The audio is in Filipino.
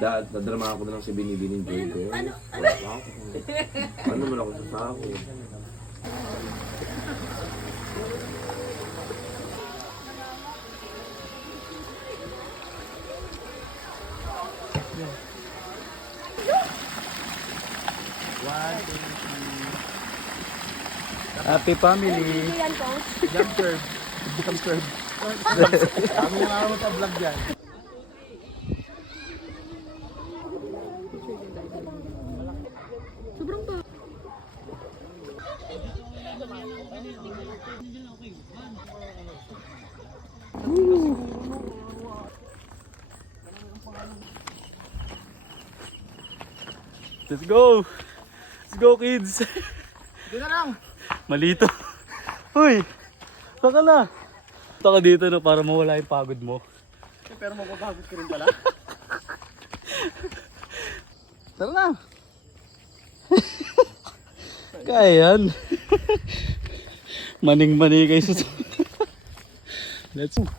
Nadrama ako na lang si Binibinin Joy ko. Ano naman ako sa sako? Happy family. Jump curve. Jump curve. Kami yung araw sa vlog yan. Sobrang ba? Let's go! Let's go, kids! Doon na lang. Malito. Uy! Saan ka na? Punta ka dito na para mawala yung pagod mo. Pero mapapagod ka rin pala. Tara na! Kaya yan. Maning-mani kayo sa... Let's go.